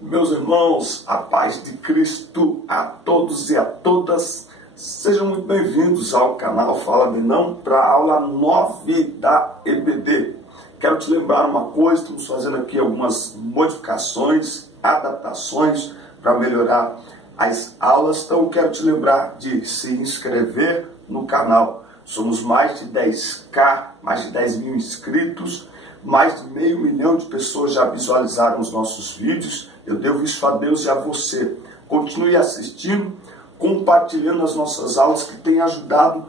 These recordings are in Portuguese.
Meus irmãos, a paz de Cristo a todos e a todas, sejam muito bem-vindos ao canal Fala Menão para a aula 9 da EBD. Quero te lembrar uma coisa, estamos fazendo aqui algumas modificações, adaptações para melhorar as aulas, então quero te lembrar de se inscrever no canal. Somos mais de 10k, mais de 10 mil inscritos, mais de 500 mil de pessoas já visualizaram os nossos vídeos. Eu devo isso a Deus e a você. Continue assistindo, compartilhando as nossas aulas que tem ajudado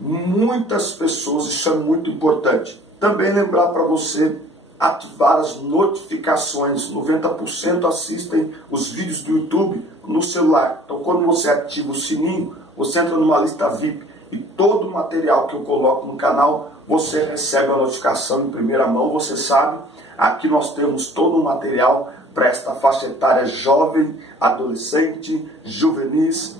muitas pessoas, isso é muito importante. Também lembrar para você ativar as notificações. 90% assistem os vídeos do YouTube no celular. Então quando você ativa o sininho, você entra numa lista VIP e todo o material que eu coloco no canal, você recebe a notificação em primeira mão. Você sabe, aqui nós temos todo o material para esta faixa etária jovem, adolescente, juvenis.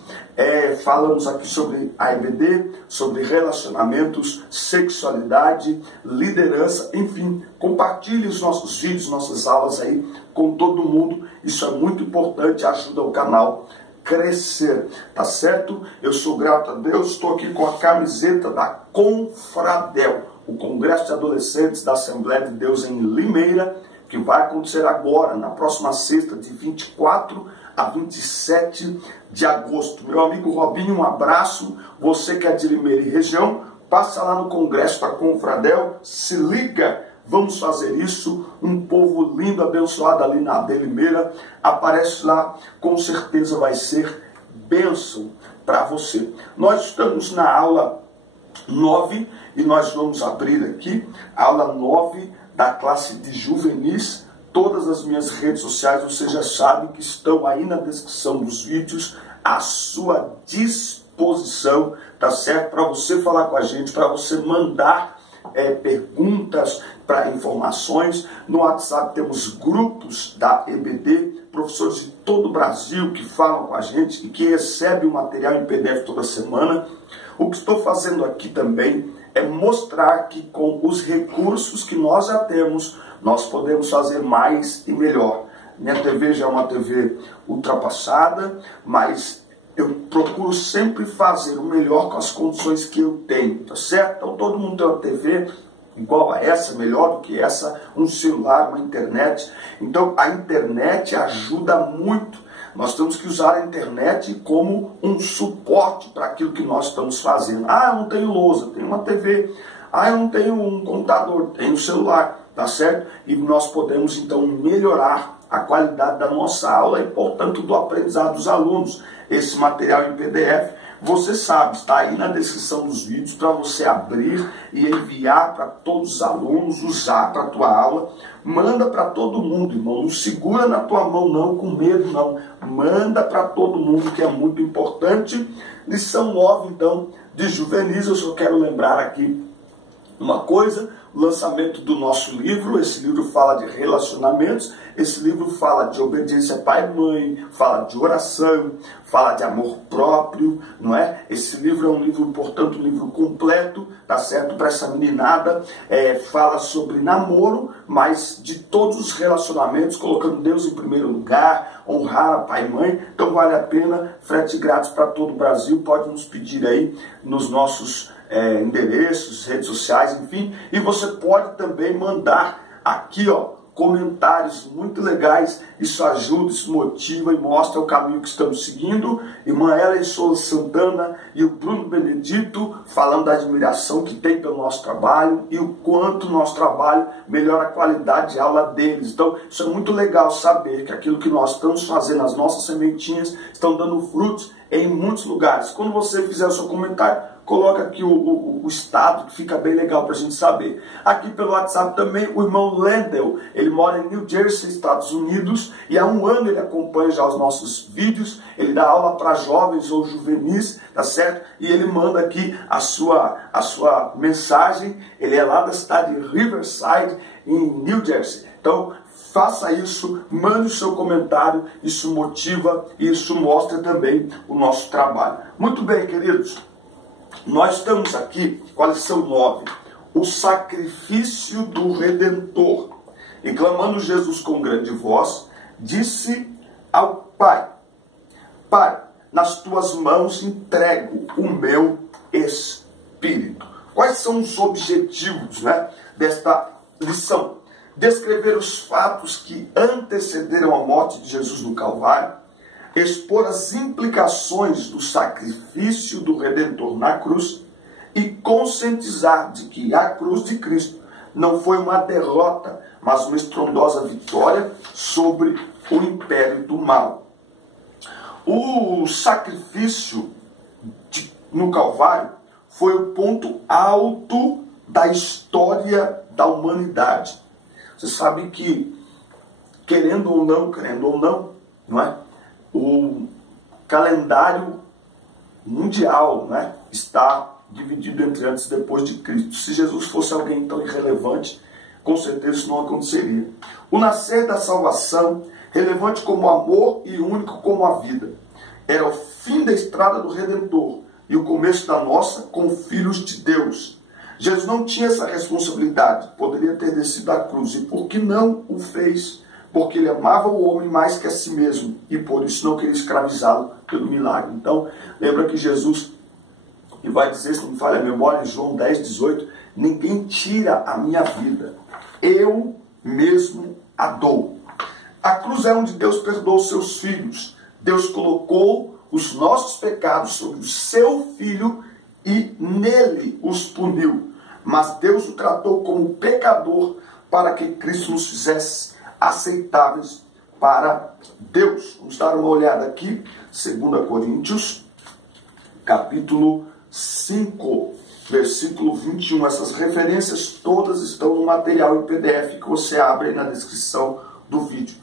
Falamos aqui sobre a EBD, sobre relacionamentos, sexualidade, liderança, enfim. Compartilhe os nossos vídeos, nossas aulas aí com todo mundo. Isso é muito importante, ajuda o canal crescer, tá certo? Eu sou grato a Deus, estou aqui com a camiseta da Confradel, o Congresso de Adolescentes da Assembleia de Deus em Limeira, que vai acontecer agora, na próxima sexta, de 24 a 27 de agosto. Meu amigo Robinho, um abraço. Você que é de Limeira e região, passa lá no Congresso da Confradel, se liga, vamos fazer isso. Um povo lindo, abençoado ali na de Limeira, aparece lá, com certeza vai ser bênção para você. Nós estamos na aula 9 e nós vamos abrir aqui a aula 9 da classe de juvenis. Todas as minhas redes sociais, você já sabe que estão aí na descrição dos vídeos, à sua disposição, tá certo? Para você falar com a gente, para você mandar perguntas, para informações. No WhatsApp temos grupos da EBD, professores de todo o Brasil que falam com a gente e que recebem o material em PDF toda semana. O que estou fazendo aqui também é mostrar que com os recursos que nós já temos, nós podemos fazer mais e melhor. Minha TV já é uma TV ultrapassada, mas eu procuro sempre fazer o melhor com as condições que eu tenho, tá certo? Então todo mundo tem uma TV igual a essa, melhor do que essa, um celular, uma internet. Então a internet ajuda muito. Nós temos que usar a internet como um suporte para aquilo que nós estamos fazendo. Ah, eu não tenho lousa, tenho uma TV. Ah, eu não tenho um computador, tenho um celular, tá certo? E nós podemos então melhorar a qualidade da nossa aula e, portanto, do aprendizado dos alunos. Esse material em PDF, você sabe, está aí na descrição dos vídeos para você abrir e enviar para todos os alunos, usar para a tua aula. Manda para todo mundo, irmão. Não segura na tua mão, não, com medo, não. Manda para todo mundo, que é muito importante. Lição 9, então, de juvenis. Eu só quero lembrar aqui uma coisa: o lançamento do nosso livro. Esse livro fala de relacionamentos, esse livro fala de obediência pai e mãe, fala de oração, fala de amor próprio, não é? Esse livro é um livro, portanto, um livro completo, tá certo? Para essa meninada, fala sobre namoro, mas de todos os relacionamentos, colocando Deus em primeiro lugar, honrar a pai e mãe. Então vale a pena, frete grátis para todo o Brasil, pode nos pedir aí nos nossos endereços, redes sociais, enfim. E você pode também mandar aqui, ó, comentários muito legais. Isso ajuda, isso motiva e mostra o caminho que estamos seguindo. Irmã Ellen Souza Santana e o Bruno Benedito falando da admiração que tem pelo nosso trabalho e o quanto o nosso trabalho melhora a qualidade de aula deles. Então isso é muito legal saber que aquilo que nós estamos fazendo, as nossas sementinhas estão dando frutos em muitos lugares. Quando você fizer o seu comentário, coloca aqui o estado, que fica bem legal para a gente saber. Aqui pelo WhatsApp também, o irmão Lendel, ele mora em New Jersey, Estados Unidos, e há um ano ele acompanha já os nossos vídeos. Ele dá aula para jovens ou juvenis, tá certo? E ele manda aqui a sua mensagem. Ele é lá da cidade de Riverside, em New Jersey. Então, faça isso, mande o seu comentário, isso motiva e isso mostra também o nosso trabalho. Muito bem, queridos. Nós estamos aqui com a lição 9, o sacrifício do Redentor. E clamando Jesus com grande voz, disse ao Pai: Pai, nas tuas mãos entrego o meu espírito. Quais são os objetivos, desta lição? Descrever os fatos que antecederam a morte de Jesus no Calvário, expor as implicações do sacrifício do Redentor na cruz e conscientizar de que a cruz de Cristo não foi uma derrota, mas uma estrondosa vitória sobre o império do mal. O sacrifício no Calvário foi o ponto alto da história da humanidade. Você sabe que, querendo ou não, o calendário mundial, está dividido entre antes e depois de Cristo. Se Jesus fosse alguém tão irrelevante, com certeza isso não aconteceria. O nascer da salvação, relevante como amor e único como a vida, era o fim da estrada do Redentor e o começo da nossa com filhos de Deus. Jesus não tinha essa responsabilidade, poderia ter descido da cruz. E por que não o fez? Porque ele amava o homem mais que a si mesmo e por isso não queria escravizá-lo pelo milagre. Então, lembra que Jesus, e vai dizer, se não me falha a memória, em João 10:18, ninguém tira a minha vida, eu mesmo a dou. A cruz é onde Deus perdoou os seus filhos. Deus colocou os nossos pecados sobre o seu filho e nele os puniu. Mas Deus o tratou como pecador para que Cristo nos fizesse aceitáveis para Deus. Vamos dar uma olhada aqui, 2 Coríntios, capítulo 5, versículo 21. Essas referências todas estão no material em PDF que você abre aí na descrição do vídeo.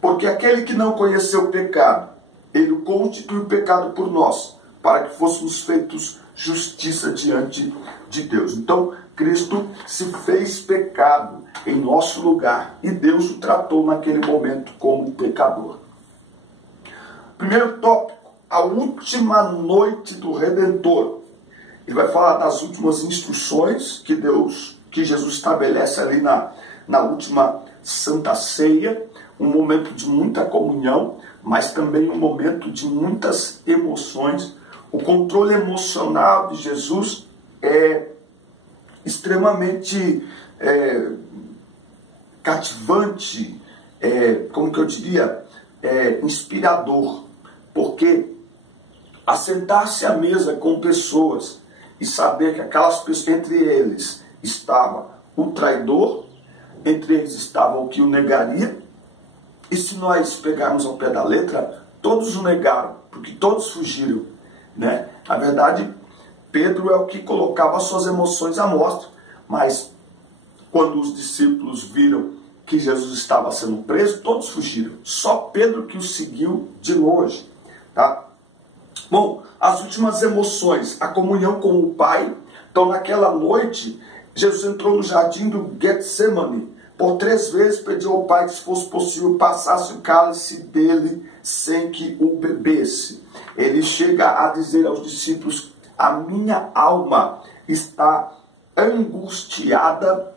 Porque aquele que não conheceu o pecado, ele o constituiu pecado por nós, para que fôssemos feitos justiça diante de Deus. Então, Cristo se fez pecado em nosso lugar e Deus o tratou naquele momento como pecador. Primeiro tópico, a última noite do Redentor. Ele vai falar das últimas instruções que Jesus estabelece ali na última Santa Ceia, um momento de muita comunhão, mas também um momento de muitas emoções. O controle emocional de Jesus é extremamente cativante, inspirador, porque assentar-se à mesa com pessoas e saber que aquelas pessoas, entre eles estava o traidor, entre eles estava o que o negaria, e se nós pegarmos ao pé da letra, todos o negaram, porque todos fugiram. Na verdade, Pedro é o que colocava suas emoções à mostra, mas quando os discípulos viram que Jesus estava sendo preso, todos fugiram. Só Pedro que o seguiu de longe. Bom, as últimas emoções, a comunhão com o Pai. Então, naquela noite, Jesus entrou no jardim do Getsemane. Por 3 vezes pediu ao Pai que, se fosse possível, passasse o cálice dele sem que o bebesse. Ele chega a dizer aos discípulos: a minha alma está angustiada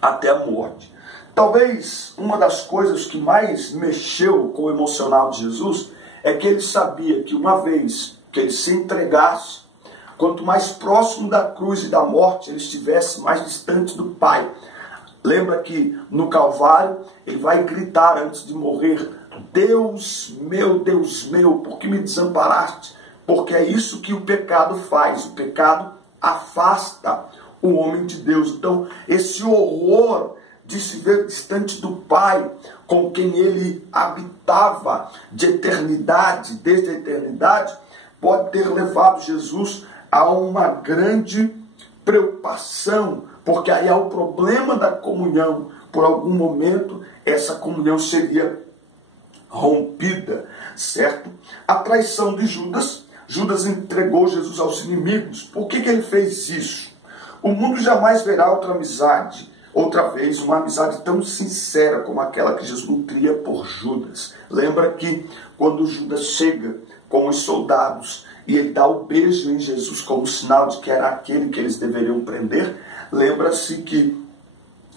até a morte. Talvez uma das coisas que mais mexeu com o emocional de Jesus é que ele sabia que uma vez que ele se entregasse, quanto mais próximo da cruz e da morte ele estivesse, mais distante do Pai. Lembra que no Calvário ele vai gritar antes de morrer: Deus meu, por que me desamparaste? Porque é isso que o pecado faz. O pecado afasta o homem de Deus. Então, esse horror de se ver distante do Pai, com quem ele habitava de eternidade, desde a eternidade, pode ter levado Jesus a uma grande preocupação, porque aí há o problema da comunhão. Por algum momento, essa comunhão seria rompida, certo? A traição de Judas. Judas entregou Jesus aos inimigos. Por que ele fez isso? O mundo jamais verá outra vez, uma amizade tão sincera como aquela que Jesus nutria por Judas. Lembra que quando Judas chega com os soldados e ele dá o beijo em Jesus como sinal de que era aquele que eles deveriam prender, lembra-se que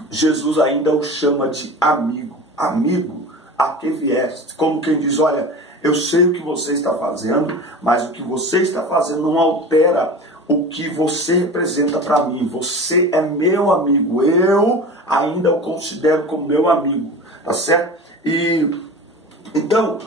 Jesus ainda o chama de amigo. Amigo, a que vieste. Como quem diz, olha, eu sei o que você está fazendo, mas o que você está fazendo não altera o que você representa para mim. Você é meu amigo, eu ainda o considero como meu amigo, tá certo? E então,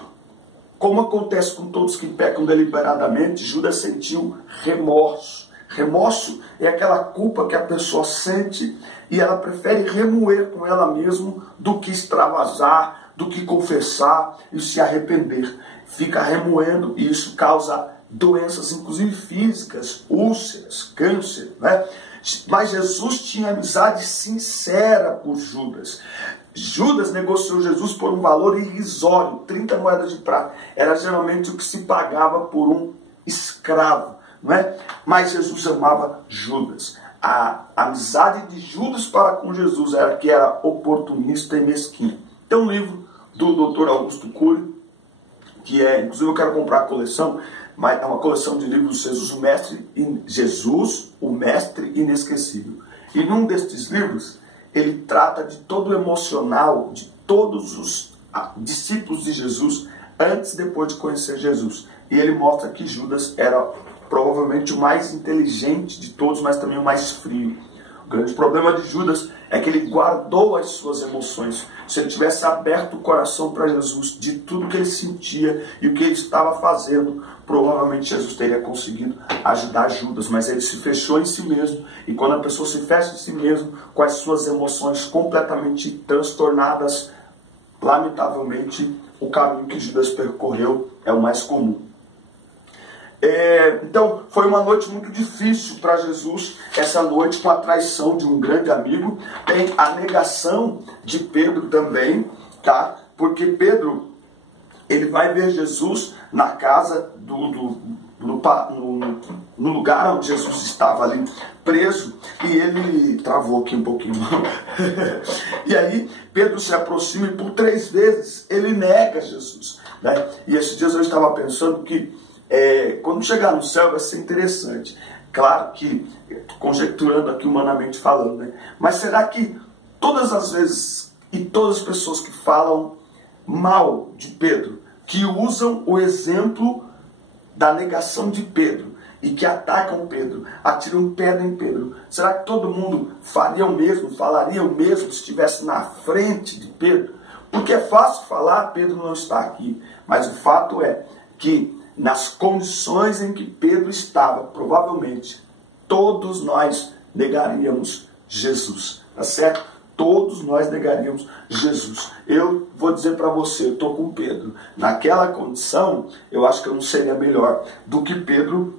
como acontece com todos que pecam deliberadamente, Judas sentiu remorso. Remorso é aquela culpa que a pessoa sente e ela prefere remoer com ela mesma do que extravasar, do que confessar e se arrepender. Fica remoendo e isso causa doenças, inclusive físicas, úlceras, câncer, né? Mas Jesus tinha amizade sincera por Judas. Judas negociou Jesus por um valor irrisório, 30 moedas de prata. Era geralmente o que se pagava por um escravo, não é? Mas Jesus amava Judas. A amizade de Judas para com Jesus era que era oportunista e mesquinha. Tem um livro do Dr. Augusto Cury, que é, inclusive eu quero comprar a coleção, mas é uma coleção de livros Jesus, o Mestre Inesquecível. E num destes livros, ele trata de todo o emocional de todos os discípulos de Jesus antes e depois de conhecer Jesus. E ele mostra que Judas era provavelmente o mais inteligente de todos, mas também o mais frio. O grande problema de Judas é que ele guardou as suas emoções. Se ele tivesse aberto o coração para Jesus de tudo que ele sentia e o que ele estava fazendo, provavelmente Jesus teria conseguido ajudar Judas. Mas ele se fechou em si mesmo. E quando a pessoa se fecha em si mesmo, com as suas emoções completamente transtornadas, lamentavelmente, o caminho que Judas percorreu é o mais comum. Então, foi uma noite muito difícil para Jesus, essa noite com a traição de um grande amigo. Tem a negação de Pedro também, tá? Porque Pedro, ele vai ver Jesus na casa no lugar onde Jesus estava ali preso, e ele travou aqui um pouquinho. E aí, Pedro se aproxima e por 3 vezes ele nega Jesus, né? E esses dias eu estava pensando que quando chegar no céu vai ser interessante. Claro que, conjecturando aqui humanamente falando, né? Mas será que todas as vezes e todas as pessoas que falam mal de Pedro, que usam o exemplo da negação de Pedro e que atacam Pedro, atiram pedra em Pedro, será que todo mundo faria o mesmo, falaria o mesmo se estivesse na frente de Pedro? Porque é fácil falar, Pedro não está aqui, mas o fato é que nas condições em que Pedro estava, provavelmente, todos nós negaríamos Jesus, tá certo? Todos nós negaríamos Jesus. Eu vou dizer para você, eu estou com Pedro. Naquela condição, eu acho que eu não seria melhor do que Pedro,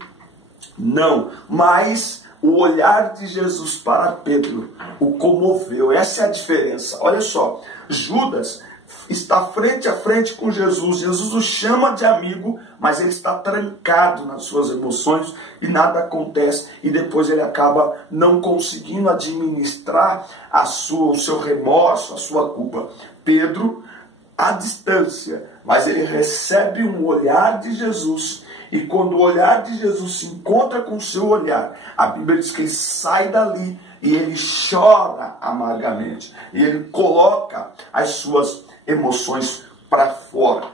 não. Mas o olhar de Jesus para Pedro o comoveu. Essa é a diferença. Olha só, Judas está frente a frente com Jesus. Jesus o chama de amigo, mas ele está trancado nas suas emoções e nada acontece. E depois ele acaba não conseguindo administrar o seu remorso, a sua culpa. Pedro, à distância, mas ele recebe um olhar de Jesus. E quando o olhar de Jesus se encontra com o seu olhar, a Bíblia diz que ele sai dali e ele chora amargamente. E ele coloca as suas emoções para fora.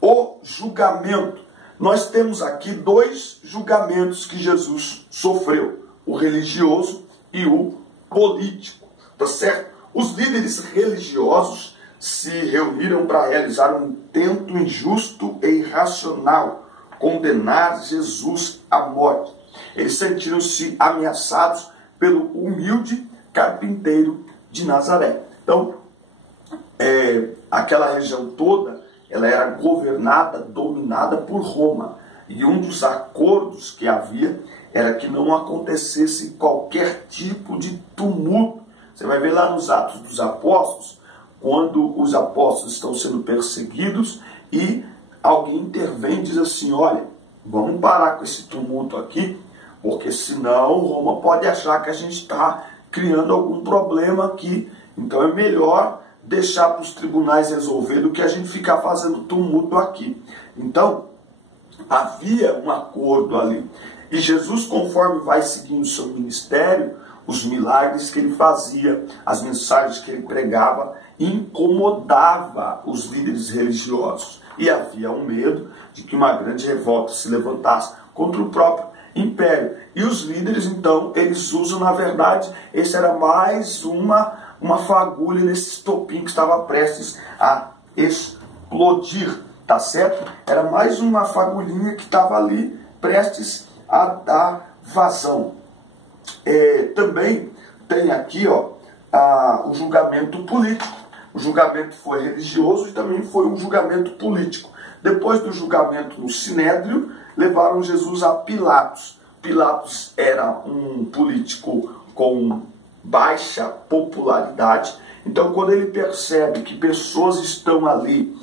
O julgamento. Nós temos aqui 2 julgamentos que Jesus sofreu: o religioso e o político. Tá certo? Os líderes religiosos se reuniram para realizar um intento injusto e irracional, condenar Jesus à morte. Eles sentiram-se ameaçados pelo humilde carpinteiro de Nazaré. Então, aquela região toda, ela era governada, dominada por Roma. E um dos acordos que havia era que não acontecesse qualquer tipo de tumulto. Você vai ver lá nos Atos dos Apóstolos, quando os apóstolos estão sendo perseguidos e alguém intervém e diz assim: olha, vamos parar com esse tumulto aqui, porque senão Roma pode achar que a gente está criando algum problema aqui. Então é melhor deixar para os tribunais resolver do que a gente ficar fazendo tumulto aqui. Então, havia um acordo ali. E Jesus, conforme vai seguindo o seu ministério, os milagres que ele fazia, as mensagens que ele pregava, incomodava os líderes religiosos. E havia um medo de que uma grande revolta se levantasse contra o próprio império. E os líderes, então, eles usam, na verdade, esse era mais uma fagulha nesse estopim que estava prestes a explodir, tá certo? Era mais uma fagulhinha que estava ali prestes a dar vazão. Também tem aqui o julgamento político. O julgamento foi religioso e também foi um julgamento político. Depois do julgamento no Sinédrio, levaram Jesus a Pilatos. Pilatos era um político com baixa popularidade. Então, quando ele percebe que pessoas estão ali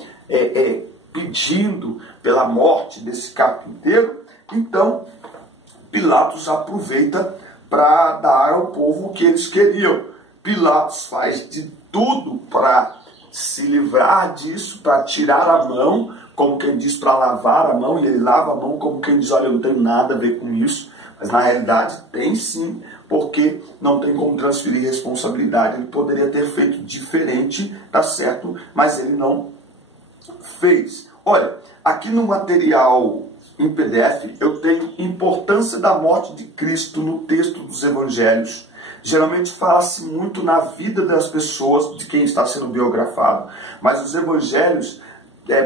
pedindo pela morte desse carpinteiro, então Pilatos aproveita para dar ao povo o que eles queriam. Pilatos faz de tudo para se livrar disso, para tirar a mão, como quem diz, para lavar a mão, e ele lava a mão como quem diz, olha, eu não tenho nada a ver com isso, mas na realidade tem sim, porque não tem como transferir responsabilidade. Ele poderia ter feito diferente, tá certo, mas ele não fez. Olha, aqui no material em PDF eu tenho importância da morte de Cristo no texto dos evangelhos. Geralmente fala-se muito na vida das pessoas, de quem está sendo biografado, mas os evangelhos,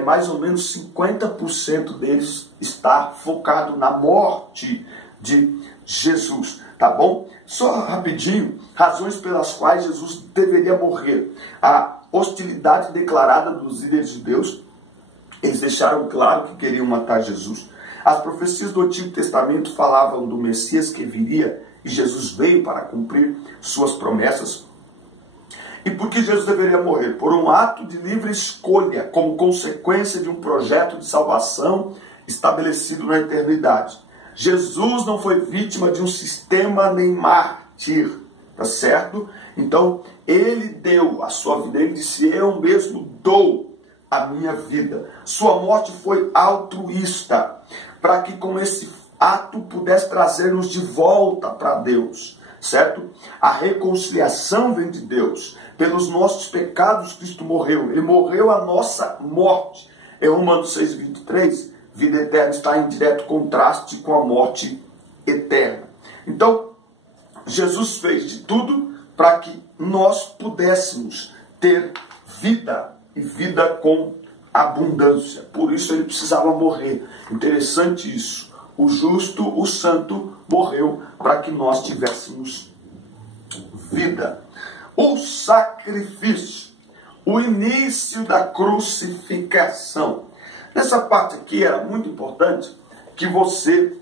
mais ou menos 50% deles está focado na morte de Jesus, tá bom? Só rapidinho, razões pelas quais Jesus deveria morrer. A hostilidade declarada dos líderes judeus, eles deixaram claro que queriam matar Jesus. As profecias do Antigo Testamento falavam do Messias que viria, e Jesus veio para cumprir suas promessas. E por que Jesus deveria morrer? Por um ato de livre escolha, como consequência de um projeto de salvação estabelecido na eternidade. Jesus não foi vítima de um sistema nem mártir, tá certo? Então, ele deu a sua vida, ele disse, eu mesmo dou a minha vida. Sua morte foi altruísta, para que com esse ato pudesse trazer-nos de volta para Deus, certo? A reconciliação vem de Deus. Pelos nossos pecados, Cristo morreu. Ele morreu a nossa morte. Em Romanos 6,23, vida eterna está em direto contraste com a morte eterna. Então, Jesus fez de tudo para que nós pudéssemos ter vida, e vida com abundância. Por isso ele precisava morrer. Interessante isso. O justo, o santo, morreu para que nós tivéssemos vida. O sacrifício, o início da crucificação. Nessa parte aqui era muito importante que você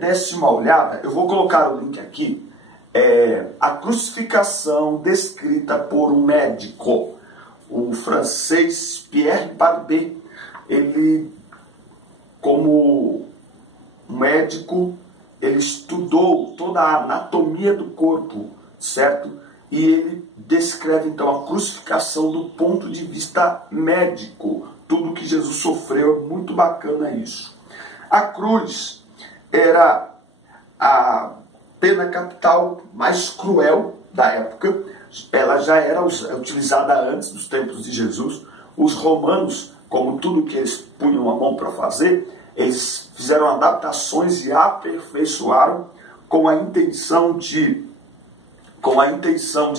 desse uma olhada. Eu vou colocar o link aqui. A crucificação descrita por um médico, o francês Pierre Barbet. Ele, como médico, ele estudou toda a anatomia do corpo, certo? E ele descreve então a crucificação do ponto de vista médico. Tudo que Jesus sofreu, é muito bacana isso. A cruz era a pena capital mais cruel da época. Ela já era utilizada antes dos tempos de Jesus. Os romanos, como tudo que eles punham a mão para fazer, eles fizeram adaptações e aperfeiçoaram com a intenção de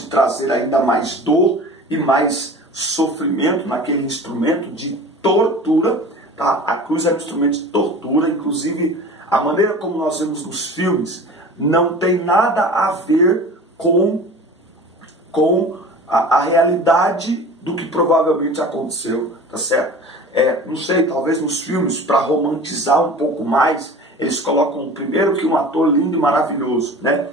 trazer ainda mais dor e mais sofrimento naquele instrumento de tortura. Tá? A cruz era um instrumento de tortura, inclusive a maneira como nós vemos nos filmes não tem nada a ver com a realidade do que provavelmente aconteceu, tá certo? Não sei, talvez nos filmes, para romantizar um pouco mais, eles colocam primeiro que um ator lindo e maravilhoso, né?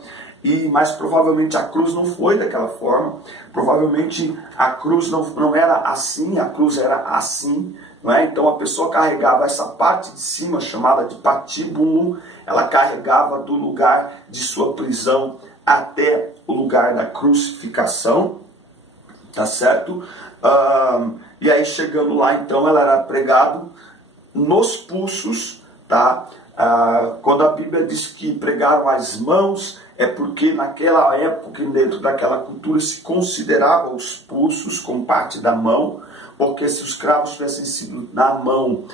Mas provavelmente a cruz não foi daquela forma, provavelmente a cruz não era assim, a cruz era assim, não é? Então a pessoa carregava essa parte de cima, chamada de patíbulo, ela carregava do lugar de sua prisão até o lugar da crucificação, tá certo? E aí chegando lá, então, ela era pregado nos pulsos, tá? Quando a Bíblia diz que pregaram as mãos é porque naquela época, dentro daquela cultura, se considerava os pulsos como parte da mão, porque se os cravos tivessem sido na mão,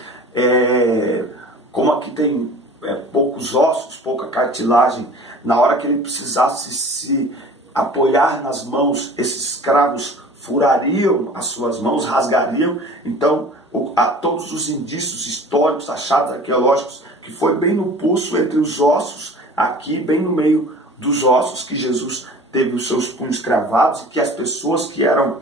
como aqui tem poucos ossos, pouca cartilagem, na hora que ele precisasse se apoiar nas mãos, esses cravos furariam as suas mãos, rasgariam. Então, há todos os indícios históricos, achados arqueológicos, que foi bem no pulso, entre os ossos, aqui bem no meio dos ossos, que Jesus teve os seus punhos cravados, e que as pessoas que eram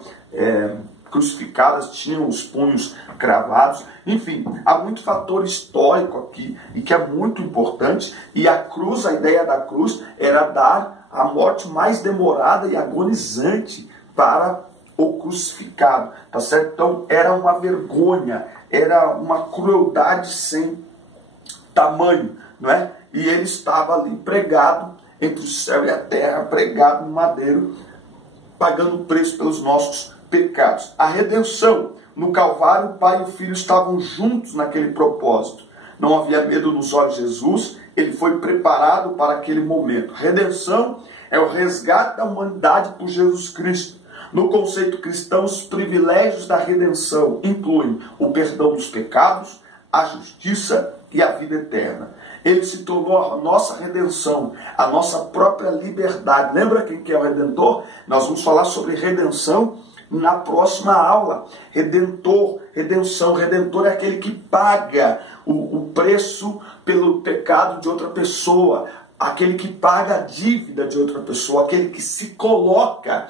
crucificadas tinham os punhos cravados. Enfim, há muito fator histórico aqui, e que é muito importante. E a cruz, a ideia da cruz era dar a morte mais demorada e agonizante para o crucificado, tá certo? Então era uma vergonha, era uma crueldade sem tamanho, não é? E ele estava ali pregado entre o céu e a terra, pregado no madeiro, pagando o preço pelos nossos pecados. A redenção, no Calvário, o Pai e o Filho estavam juntos naquele propósito. Não havia medo nos olhos de Jesus, ele foi preparado para aquele momento. Redenção é o resgate da humanidade por Jesus Cristo. No conceito cristão, os privilégios da redenção incluem o perdão dos pecados, a justiça e a vida eterna. Ele se tornou a nossa redenção, a nossa própria liberdade. Lembra quem que é o Redentor? Nós vamos falar sobre redenção na próxima aula. Redentor, redenção. Redentor é aquele que paga o preço pelo pecado de outra pessoa, aquele que paga a dívida de outra pessoa, aquele que se coloca,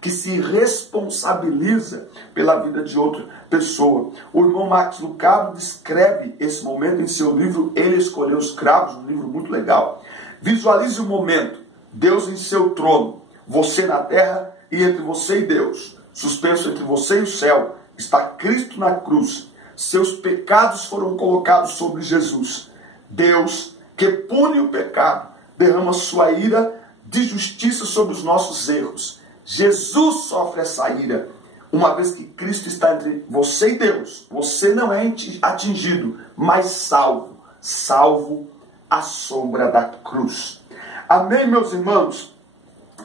que se responsabiliza pela vida de outra pessoa. O irmão Max Lucado descreve esse momento em seu livro Ele Escolheu os Cravos, um livro muito legal. Visualize o momento, Deus em seu trono, você na terra e entre você e Deus, suspenso entre você e o céu, está Cristo na cruz. Seus pecados foram colocados sobre Jesus. Deus, que pune o pecado, derrama sua ira de justiça sobre os nossos erros. Jesus sofre essa ira, uma vez que Cristo está entre você e Deus. Você não é atingido, mas salvo à sombra da cruz. Amém, meus irmãos?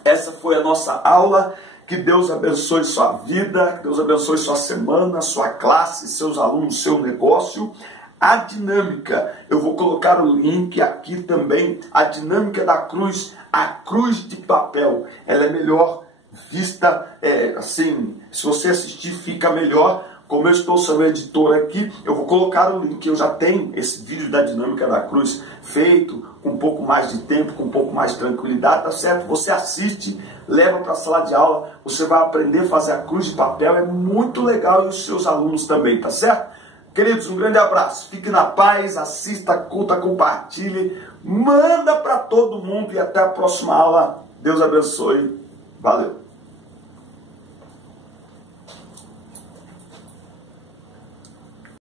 Essa foi a nossa aula. Que Deus abençoe sua vida, que Deus abençoe sua semana, sua classe, seus alunos, seu negócio. A dinâmica, eu vou colocar o link aqui também, a dinâmica da cruz, a cruz de papel. Ela é melhor vista, assim, se você assistir fica melhor. Como eu estou sendo editor aqui, eu vou colocar o link. Eu já tenho esse vídeo da dinâmica da cruz feito com um pouco mais de tempo, com um pouco mais de tranquilidade, tá certo? Você assiste, leva para a sala de aula, você vai aprender a fazer a cruz de papel, é muito legal, e os seus alunos também, tá certo? Queridos, um grande abraço, fique na paz, assista, curta, compartilhe, manda para todo mundo e até a próxima aula. Deus abençoe, valeu!